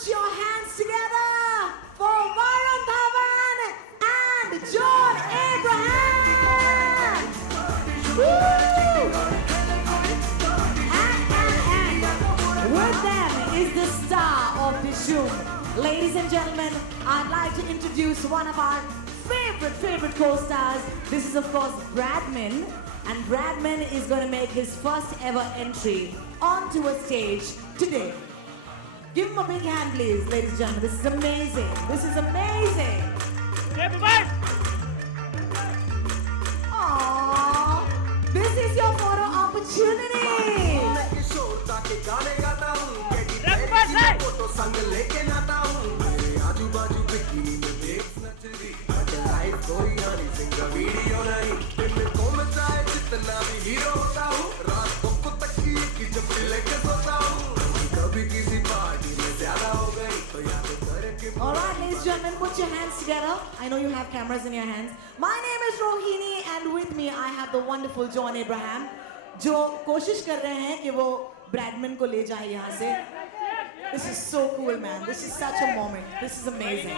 Put your hands together for Varun Dhawan and John Abraham. Woo! And with them is the star of Dishoom. Ladies and gentlemen, I'd like to introduce one of our favorite co-stars. This is of course Bradman, and Bradman is going to make his first ever entry onto a stage today. Give him a big hand, please, ladies and gentlemen. This is amazing. This is amazing. Aww. This is your photo opportunity. All right, ladies and gentlemen, put your hands together. I know you have cameras in your hands. My name is Rohini, and with me I have the wonderful John Abraham, जो कोशिश कर रहे हैं कि वो Bradman को ले जाए यहाँ से. This is so cool, man. This is such a moment. This is amazing.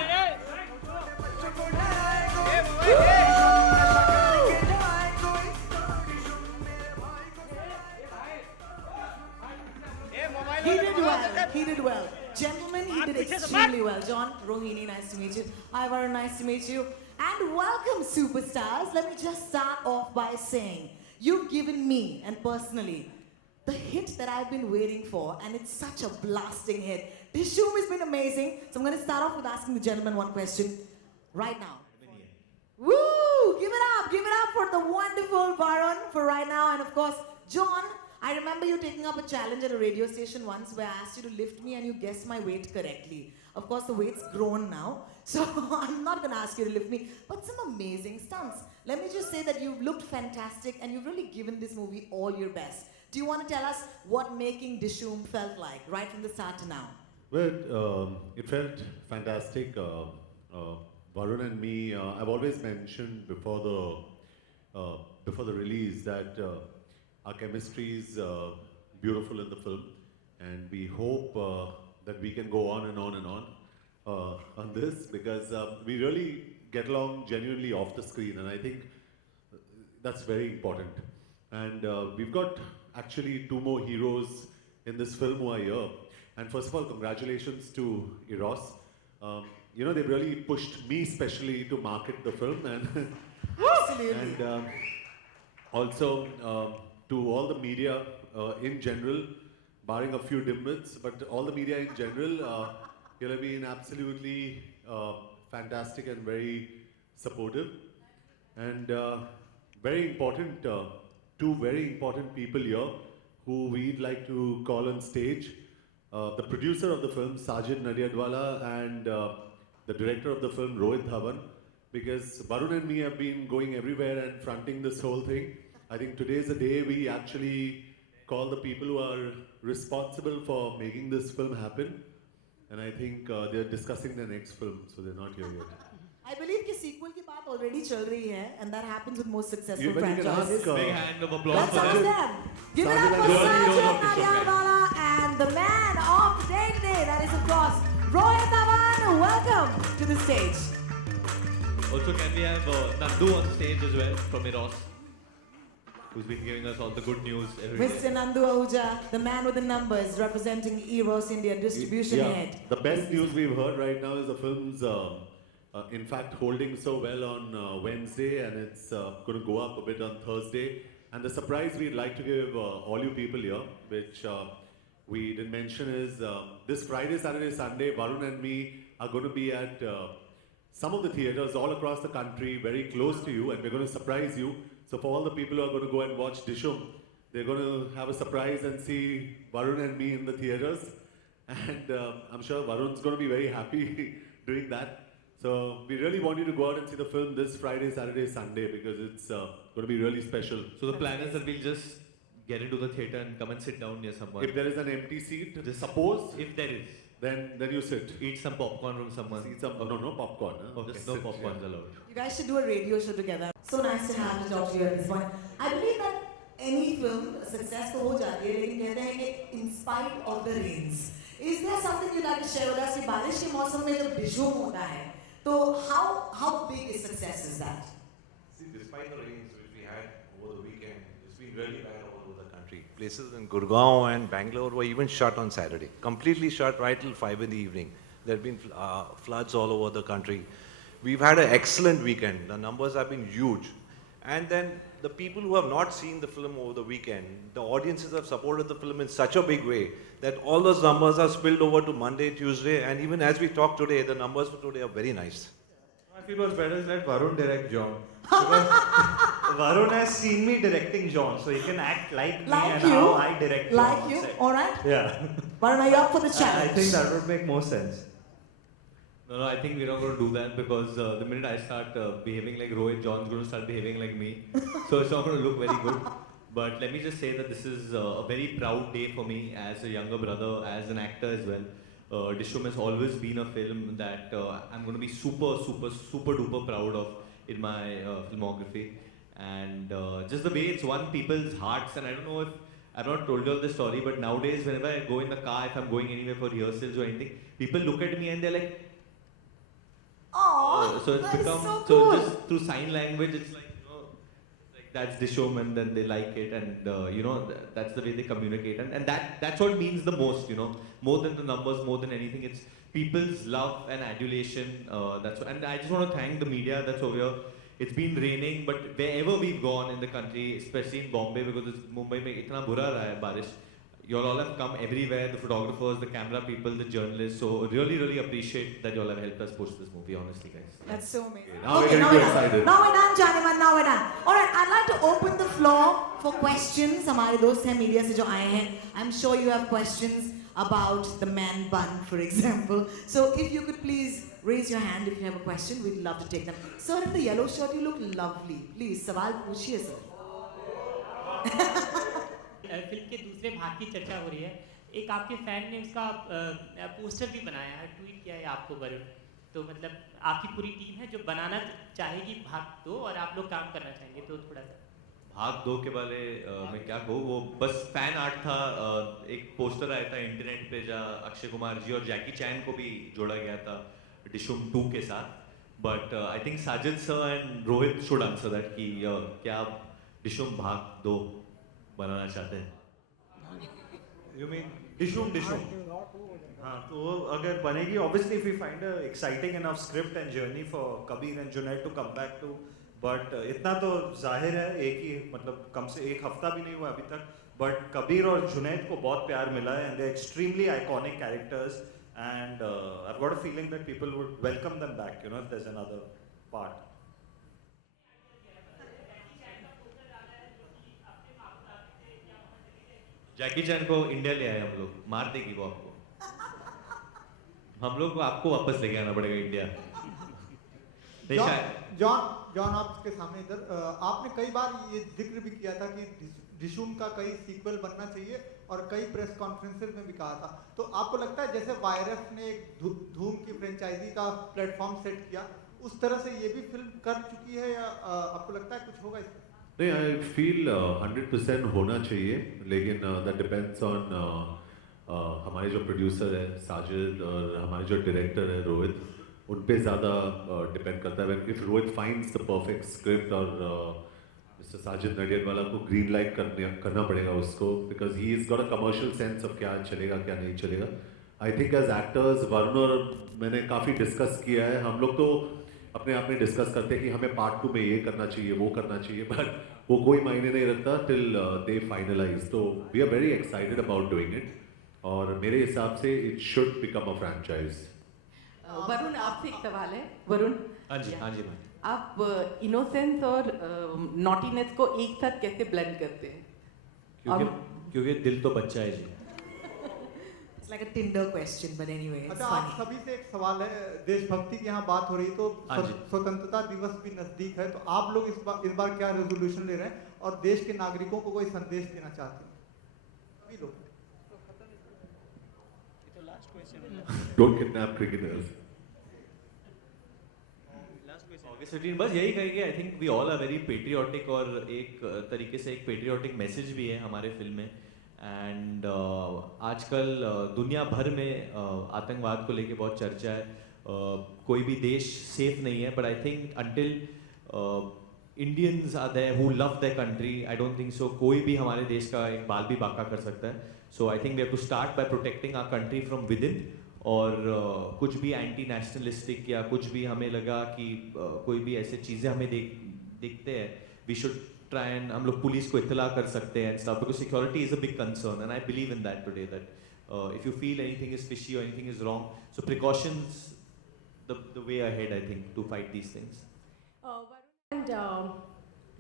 He did well. He did well. Gentlemen, he did extremely well. John, Rohini, nice to meet you. Hi, Varun, nice to meet you. And welcome, superstars. Let me just start off by saying, you've given me, and personally, the hit that I've been waiting for, and it's such a blasting hit. Dishoom has been amazing. So I'm going to start off with asking the gentleman one question right now. Woo! Give it up for the wonderful Varun for right now. And of course, John, I remember you taking up a challenge at a radio station once where I asked you to lift me and you guessed my weight correctly. Of course, the weight's grown now, so I'm not going to ask you to lift me, but some amazing stunts. Let me just say that you've looked fantastic and you've really given this movie all your best. Do you want to tell us what making Dishoom felt like, right from the start to now? Well, it felt fantastic. Varun and me, I've always mentioned before the release that our chemistry is beautiful in the film, and we hope that we can go on and on and on this, because we really get along genuinely off the screen, and I think that's very important. And we've got actually two more heroes in this film who are here. And first of all, congratulations to Eros. You know, they've really pushed me especially to market the film, and Absolutely. and also to all the media in general, barring a few dimwits, but all the media in general, you have been absolutely fantastic and very supportive. And very important, two very important people here who we'd like to call on stage. The producer of the film, Sajid Nadiadwala, and the director of the film, Rohit Dhawan, because Varun and me have been going everywhere and fronting this whole thing. I think today is the day we actually call the people who are responsible for making this film happen. And I think they're discussing their next film, so they're not here yet. I believe कि sequel की बात already चल रही है, and that happens with most successful But you can franchises. ask, Big hand of applause Let's for ask them. them. Give it up for Early heroes Sajid of Dishoom, guys. Nadiadwala and the man of the day today. That is, of course, Rohit Dhawan. Welcome to the stage. Also, can we have Nandu on stage as well from Eros, who's been giving us all the good news every day. Mr. Nandu Ahuja, the man with the numbers, representing Eros India distribution head. The best news we've heard right now is the film's in fact holding so well on Wednesday, and it's going to go up a bit on Thursday. And the surprise we'd like to give all you people here, which we didn't mention, is this Friday, Saturday, Sunday, Varun and me are going to be at some of the theatres all across the country, very close to you, and we're going to surprise you. So for all the people who are going to go and watch Dishoom, they're going to have a surprise and see Varun and me in the theatres. And I'm sure Varun's going to be very happy doing that. So we really want you to go out and see the film this Friday, Saturday, Sunday, because it's going to be really special. So the plan is that we'll just get into the theatre and come and sit down near someone. If there is an empty seat, Just suppose, if there is, then you sit. eat some popcorn from someone. See some, no popcorn. Huh? Okay, Just no sit, popcorns yeah. allowed. You guys should do a radio show together. So nice to have to talk to you at this point. I believe that any film success तो हो जाती है, लेकिन कहते हैं कि in spite of the rains. Is there something you'd like to share with us? कि बारिश के मौसम में जब Dishoom होता है, तो how big a success is that? See, despite the rains which we had over the weekend, it's been really bad all over the country. Places in Gurgaon and Bangalore were even shut on Saturday. Completely shut right till 5 in the evening. There have been floods all over the country. We've had an excellent weekend. The numbers have been huge. And then the people who have not seen the film over the weekend, the audiences have supported the film in such a big way that all those numbers are spilled over to Monday, Tuesday, and even as we talk today, the numbers for today are very nice. I feel what's better is let Varun direct John. Because Varun has seen me directing John, so he can act like me Like and you? how I direct John. Like on you? set. Alright? Yeah. Varun, are you up for the I challenge? think that would make more sense. No, I think we're not going to do that because the minute I start behaving like Rohit, John's going to start behaving like me. So it's not going to look very good. But let me just say that this is a very proud day for me as a younger brother, as an actor as well. Dishoom has always been a film that I'm going to be super duper proud of in my filmography. And just the way it's won people's hearts, and I don't know if I've not told you all this story, but nowadays whenever I go in the car, if I'm going anywhere for rehearsals or anything, people look at me and they're like, Aww, so it's that is become so cool. just through sign language, it's like, you know, like that's Dishoom, and then they like it, and you know, that's the way they communicate, and that's what means the most, you know, more than the numbers, more than anything, it's people's love and adulation. And I just want to thank the media that's over here. It's been raining, but wherever we've gone in the country, especially in Bombay, because it's Mumbai mein itna bura raha hai barish. You all have come everywhere, the photographers, the camera people, the journalists. So really appreciate that you all have helped us push this movie, honestly, guys. That's so amazing. Now we're getting too excited. Now we're done, Janiman. Now we're done. All right, I'd like to open the floor for questions. हमारे दोस्त हैं media से जो आए हैं. I'm sure you have questions about the man bun, for example. So if you could please raise your hand if you have a question, we'd love to take them. Sir, in the yellow shirt, you look lovely. Please, सवाल पूछिए sir. Film के दूसरे भाग की चर्चा हो रही है. एक आपके फैन ने उसका पोस्टर भी बनाया है, ट्वीट किया है आपको वरुण. तो मतलब आपकी पूरी टीम है जो बनाना चाहेगी भाग 2 और आप लोग काम करना चाहेंगे, तो थोड़ा सा भाग 2 के बारे में क्या कहूँ, वो बस फैन आर्ट था. एक पोस्टर आया था इंटरनेट पे जहाँ अक्षय कुमार जी और जैकी चैन को भी जोड़ा गया था डिशूम 2 के साथ. But I think Sajid sir and Rohit should answer that कि क्या आप डिशूम भाग 2 बनाना चाहते हैं. You mean Dishoom? हाँ, तो अगर बनेगी, obviously if we find a exciting enough script and journey for Kabir and Junaid to come back to, but इतना तो जाहिर है, एक ही मतलब कम से एक हफ्ता भी नहीं हुआ अभी तक, but कबीर और जुनैद को बहुत प्यार मिला है and they're extremely iconic characters and I've got a feeling that people would welcome them back, you know, if there's another part. जैकी चैन को इंडिया ले आए हम लोग, मार देगी वो आपको। हम लोग को आपको वापस लेके आना पड़ेगा इंडिया। जॉन आपके सामने इधर आपने कई बार ये जिक्र भी किया था कि डिशूम का कई सीक्वल बनना चाहिए और कई प्रेस कॉन्फ्रेंसेस में भी कहा था, तो आपको लगता है जैसे वायरस ने एक धूम की फ्रेंचाइजी का प्लेटफॉर्म सेट किया, उस तरह से ये भी फिल्म कर चुकी है या आपको लगता है कुछ होगा इसमें? नहीं, आई फील 100% होना चाहिए, लेकिन दैट डिपेंड्स ऑन हमारे जो प्रोड्यूसर है साजिद और हमारे जो डायरेक्टर है रोहित, उन पे ज़्यादा डिपेंड करता है। If Rohit finds the perfect script और मिस्टर साजिद नडियाडवाला को ग्रीन लाइट करना पड़ेगा उसको, because he is got a commercial sense of क्या चलेगा क्या नहीं चलेगा। I think as actors Varun और मैंने काफ़ी डिस्कस किया है, हम लोग तो अपने आप में डिस्कस करते हैं कि हमें पार्ट 2 में ये करना चाहिए वो करना चाहिए, बट वो कोई मायने नहीं रखता टिल दे फाइनलाइज। तो we are very excited about doing it और मेरे हिसाब से it should become a franchise. Varun आपसे एक सवाल है। वरुण, हाँ जी भाई। आप इनोसेंस और नॉटीनेस को एक साथ कैसे ब्लेंड करते हैं? क्योंकि दिल तो बच्चा है जी। It's like a Tinder question, but anyway, it's अच्छा, आप funny. सभी से एक सवाल है, देशभक्ति की यहाँ बात हो रही तो हाँ जी। स्वतंत्रता दिवस भी नजदीक है, तो आप लोग इस बार क्या रेजोल्यूशन ले रहे हैं और देश के नागरिकों को कोई संदेश देना चाहते हैं? सभी लोग। Don't kidnap cricketers. ऑगस्ट 15 बस यही कहेंगे। I think we all are very patriotic और एक तरीके से एक पेट्रियाटिक मैसेज भी है हमारे फिल्म में। एंड आजकल दुनिया भर में आतंकवाद को लेके बहुत चर्चा है। कोई भी देश सेफ नहीं है, but I think until Indians are there who love their country, I don't think so कोई भी हमारे देश का एक बाल भी बांका कर सकता है। So I think we have to start by protecting our country from within. और कुछ भी एंटी नेशनलिस्टिक या कुछ भी हमें लगा कि कोई भी ऐसे चीज़ें हमें दिखते हैं, वी शुड try and हम लोग पुलिस को इत्तला कर सकते हैं and stuff, because security is a big concern and I believe in that today, that if you feel anything is fishy or anything is wrong, so precautions the way ahead, I think, to fight these things. Varun and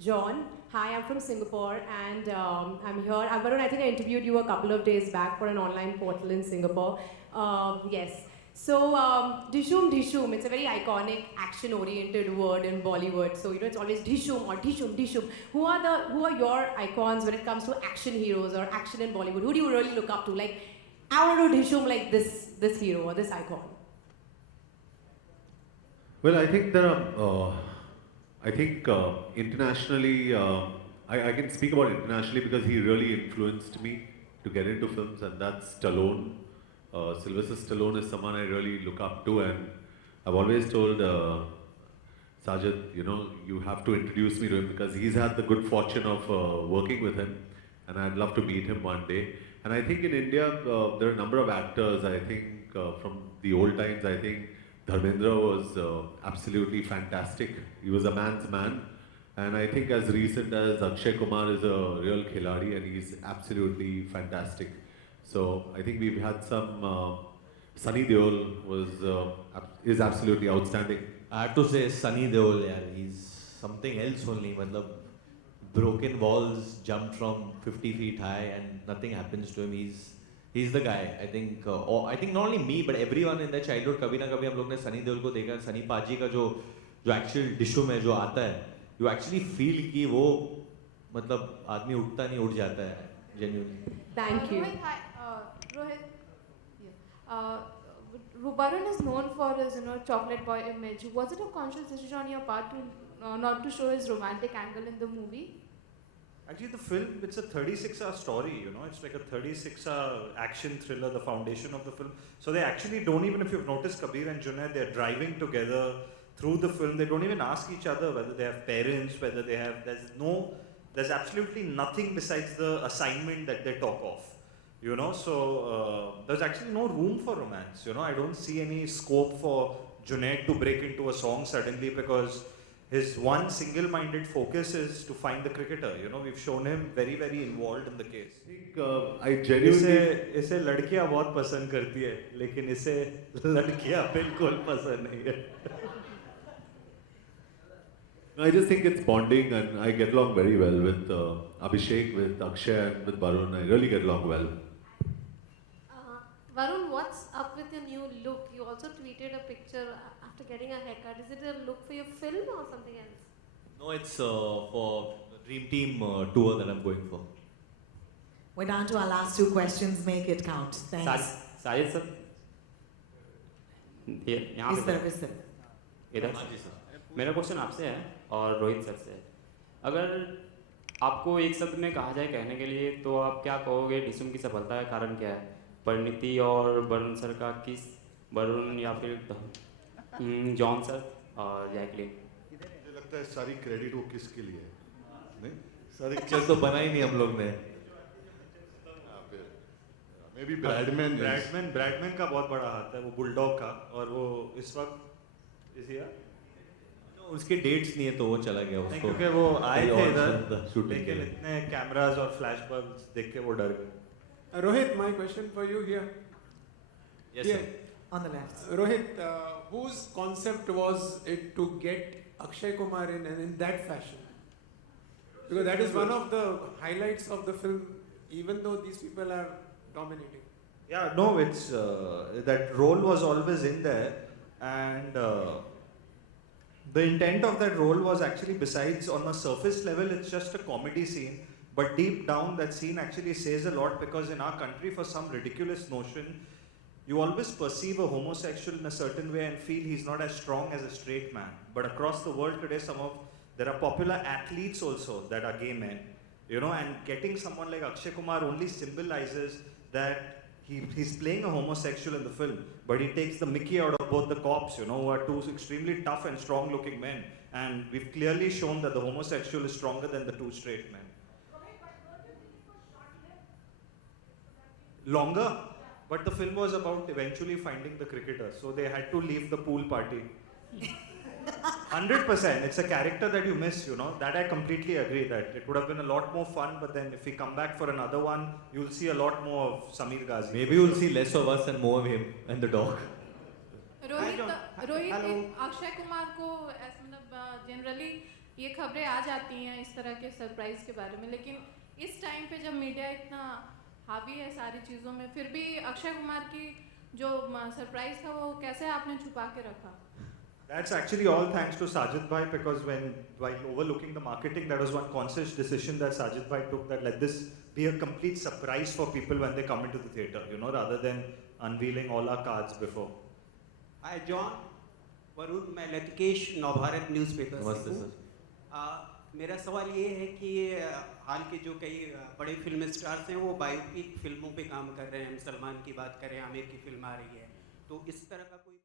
John, hi, I'm from Singapore and I'm here. Varun, I think I interviewed you a couple of days back for an online portal in Singapore. Yes. So, Dishoom, it's a very iconic action-oriented word in Bollywood. So, it's always Dishoom or Dishoom. Who are your icons when it comes to action heroes or action in Bollywood? Who do you really look up to? Like, I want to Dishoom like this hero or this icon. Well, I think there are, internationally, I can speak about internationally because he really influenced me to get into films, and that's Stallone. Sylvester Stallone is someone I really look up to, and I've always told Sajid, you have to introduce me to him because he's had the good fortune of working with him, and I'd love to meet him one day. And I think in India, there are a number of actors, I think from the old times, I think Dharmendra was absolutely fantastic. He was a man's man. And I think as recent as Akshay Kumar is a real khiladi, and he's absolutely fantastic. So I think we've had some. Sunny Deol is absolutely outstanding. I have to say Sunny Deol, yeah, he's something else only. मतलब broken walls, jumped from 50 feet high, and nothing happens to him. He's the guy. I think not only me but everyone in their childhood, कभी ना कभी हम लोग ने Sunny Deol को देखा. Sunny पाजी का जो actual Dishoom है जो आता है, you actually feel कि वो मतलब आदमी उठता नहीं उठ जाता है genuinely. Thank you. Rohit, Varun is known for his, chocolate boy image. Was it a conscious decision on your part to not to show his romantic angle in the movie? Actually, the film, it's a 36-hour story, it's like a 36-hour action thriller, the foundation of the film. So they actually don't even, if you've noticed Kabir and Junaid, they're driving together through the film. They don't even ask each other whether they have parents, whether they have, there's absolutely nothing besides the assignment that they talk of. So there's actually no room for romance. I don't see any scope for Junaid to break into a song suddenly because his one single-minded focus is to find the cricketer. We've shown him very, very involved in the case. I genuinely. इसे लड़कियां बहुत पसंद करती है, लेकिन इसे लड़कियां बिल्कुल पसंद नहीं है. No, I just think it's bonding, and I get along very well with Abhishek, with Akshay, and with Varun. I really get along well. Varun, what's up with your new look? You also tweeted a picture after getting a haircut. Is it a look for your film or something else? No, it's for the Dream Team tour that I'm going for. We're down to our last two questions. Make it count. Thanks. Sajid sir ये यहाँ इस पे तरफ, इस तरफ. इधर हाँ जी sir. मेरा क्वेश्चन आपसे है और रोहित सर से है. अगर आपको एक शब्द में कहा जाए कहने के लिए तो आप क्या कहोगे? डिसूम की सफलता का कारण क्या है? परिणीति और वरुण सर का किस, वरुण या फिर जॉन सर और जैकलिन? मुझे लगता है सारी क्रेडिट वो किसके लिए है? नहीं, सारी पिक्चर तो बना ही नहीं हम लोग ने. May be Bradman. ब्रैडमैन का बहुत बड़ा हाथ है, वो बुलडॉग का, और वो इस वक्त इस उसके डेट्स नहीं है तो वो चला गया उसको. क्योंकि वो आए थे इधर शूटिंग लेकिन इतने कैमरास और फ्लैश बल्ब्स देख के वो डर गए. Rohit, my question for you here. Yes, Here. sir. On the left. Rohit, whose concept was it to get Akshay Kumar in that fashion? Because that is one of the highlights of the film, even though these people are dominating. Yeah, no, it's that role was always in there, and the intent of that role was actually, besides on a surface level, it's just a comedy scene, but deep down that scene actually says a lot, because in our country, for some ridiculous notion, you always perceive a homosexual in a certain way and feel he's not as strong as a straight man. But across the world today, there are popular athletes also that are gay men, you know, and getting someone like Akshay Kumar only symbolizes that he's playing a homosexual in the film, but he takes the mickey out of both the cops, you know, who are two extremely tough and strong looking men. And we've clearly shown that the homosexual is stronger than the two straight men. Longer, but the film was about eventually finding the cricketer, so they had to leave the pool party. 100%, it's a character that you miss, you know, that I completely agree, that it would have been a lot more fun, but then if we come back for another one, you'll see a lot more of Sameer Ghazi. Maybe you'll see less of us and more of him and the dog. Rohit Akshay Kumar को मतलब generally ये खबरें आ जाती हैं इस तरह के surprise के बारे में, लेकिन इस टाइम पे जब मीडिया इतना हावी है सारी चीज़ों में, फिर भी अक्षय कुमार की जो सरप्राइज था वो कैसे आपने छुपा के रखा? That's actually all thanks to Sajid Bhai, because while overlooking the marketing, that was one conscious decision that Sajid Bhai took, that let this be a complete surprise for people when they come into the theatre, you know, rather than unveiling all our cards before. Hi John, Varun, मैं लतिकेश Navbharat newspaper से हूँ. मेरा सवाल ये है कि हाल के जो कई बड़े फिल्म स्टार्स हैं वो बायोपिक फिल्मों पे काम कर रहे हैं. हम सलमान की बात करें, आमिर की फिल्म आ रही है, तो इस तरह का कोई